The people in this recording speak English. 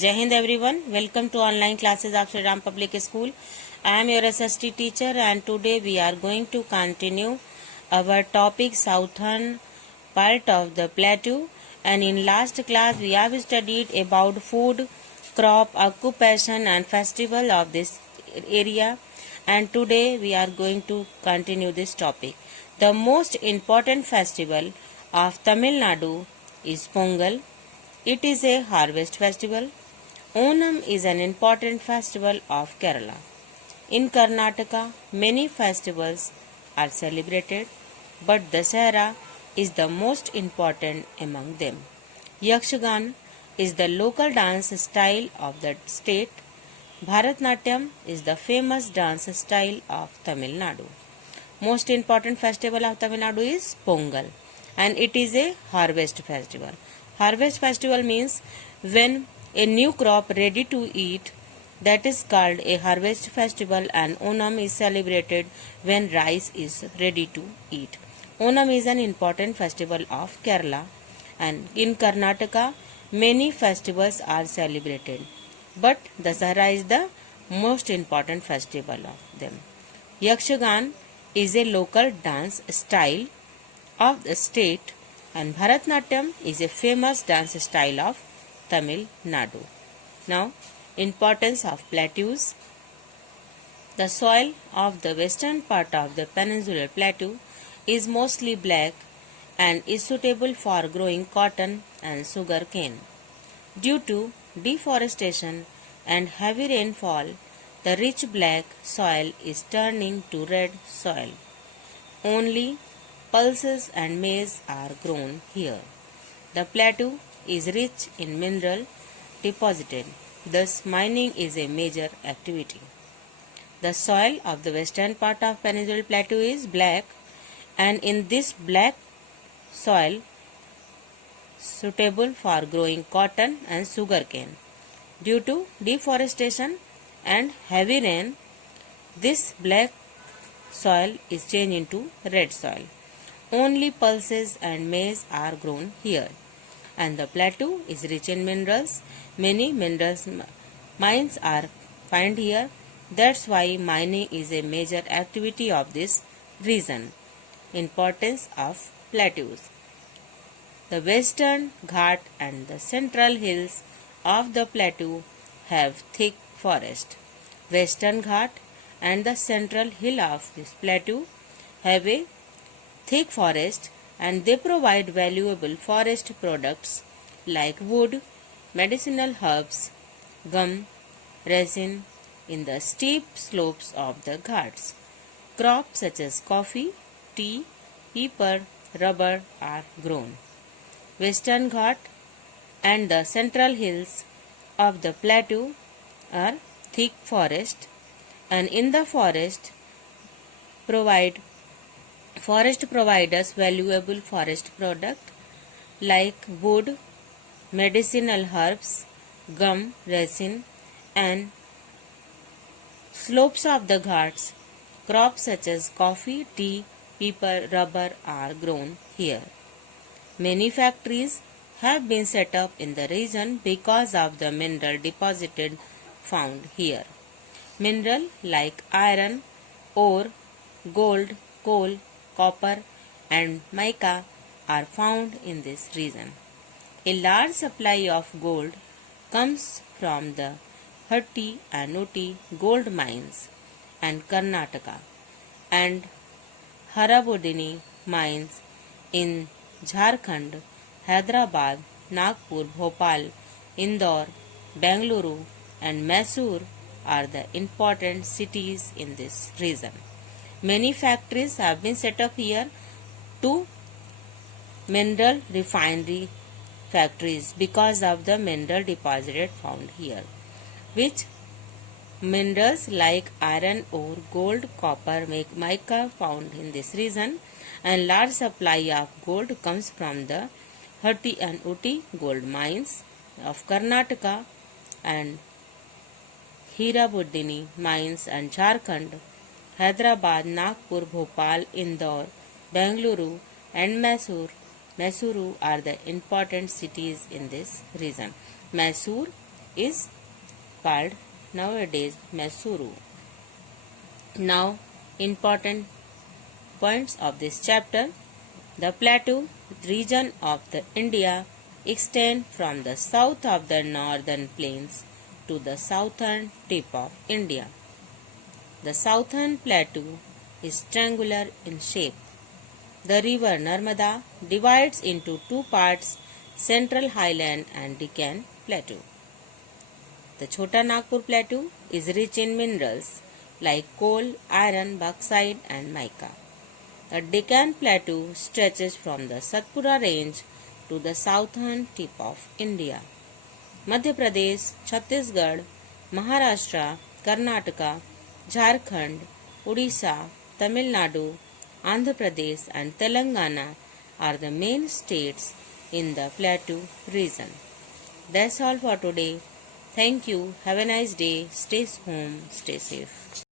Jai Hind everyone. Welcome to online classes of Shri Ram Public School. I am your SST teacher and today we are going to continue our topic southern part of the plateau, and in last class we have studied about food, crop, occupation and festival of this area, and today we are going to continue this topic. The most important festival of Tamil Nadu is Pongal. It is a harvest festival. Onam is an important festival of Kerala. In Karnataka, many festivals are celebrated, but Dasara is the most important among them. Yakshagan is the local dance style of the state. Bharatnatyam is the famous dance style of Tamil Nadu. Most important festival of Tamil Nadu is Pongal, and it is a harvest festival. Harvest festival means when a new crop ready to eat, that is called a harvest festival, and Onam is celebrated when rice is ready to eat. Onam is an important festival of Kerala, and in Karnataka many festivals are celebrated, but Dasara is the most important festival of them. Yakshagan is a local dance style of the state, and Bharatnatyam is a famous dance style of Tamil Nadu. Now, importance of plateaus. The soil of the western part of the peninsular plateau is mostly black and is suitable for growing cotton and sugar cane. Due to deforestation and heavy rainfall, the rich black soil is turning to red soil. Only pulses and maize are grown here. The plateau is rich in mineral deposited, thus mining is a major activity. The soil of the western part of peninsular plateau is black, and in this black soil suitable for growing cotton and sugarcane. Due to deforestation and heavy rain, this black soil is changed into red soil. Only pulses and maize are grown here, and the plateau is rich in minerals. Many minerals mines are found here. That's why mining is a major activity of this region. Importance of plateaus. The western Ghat and the central hills of the plateau have thick forest. Western Ghat and the central hill of this plateau have a thick forest, and they provide valuable forest products like wood, medicinal herbs, gum, resin in the steep slopes of the Ghats. Crops such as coffee, tea, pepper, rubber are grown. Western Ghat and the central hills of the plateau are thick forest, and in the forest provide us valuable forest product like wood, medicinal herbs, gum, resin, and slopes of the Ghats. Crops such as coffee, tea, pepper, rubber are grown here. Many factories have been set up in the region because of the mineral deposited found here. Mineral like iron, ore, gold, coal, copper and mica are found in this region. A large supply of gold comes from the Hatti and Utti gold mines and Karnataka, and Harabudini mines in Jharkhand, Hyderabad, Nagpur, Bhopal, Indore, Bengaluru and Mysore are the important cities in this region. Many factories have been set up here to mineral refinery factories because of the mineral deposited found here, which minerals like iron ore, gold, copper, mica found in this region, and large supply of gold comes from the Hatti and Utti gold mines of Karnataka and Hirabuddini mines and Jharkhand, Hyderabad, Nagpur, Bhopal, Indore, Bengaluru and Mysuru are the important cities in this region. Mysore is called nowadays Mysuru. Now, important points of this chapter. The plateau region of the India extends from the south of the northern plains to the southern tip of India. The southern plateau is triangular in shape. The river Narmada divides into two parts, Central Highland and Deccan Plateau. The Chota Nagpur Plateau is rich in minerals like coal, iron, bauxite and mica. The Deccan Plateau stretches from the Satpura Range to the southern tip of India. Madhya Pradesh, Chhattisgarh, Maharashtra, Karnataka, Jharkhand, Odisha, Tamil Nadu, Andhra Pradesh and Telangana are the main states in the plateau region. That's all for today. Thank you. Have a nice day. Stay home. Stay safe.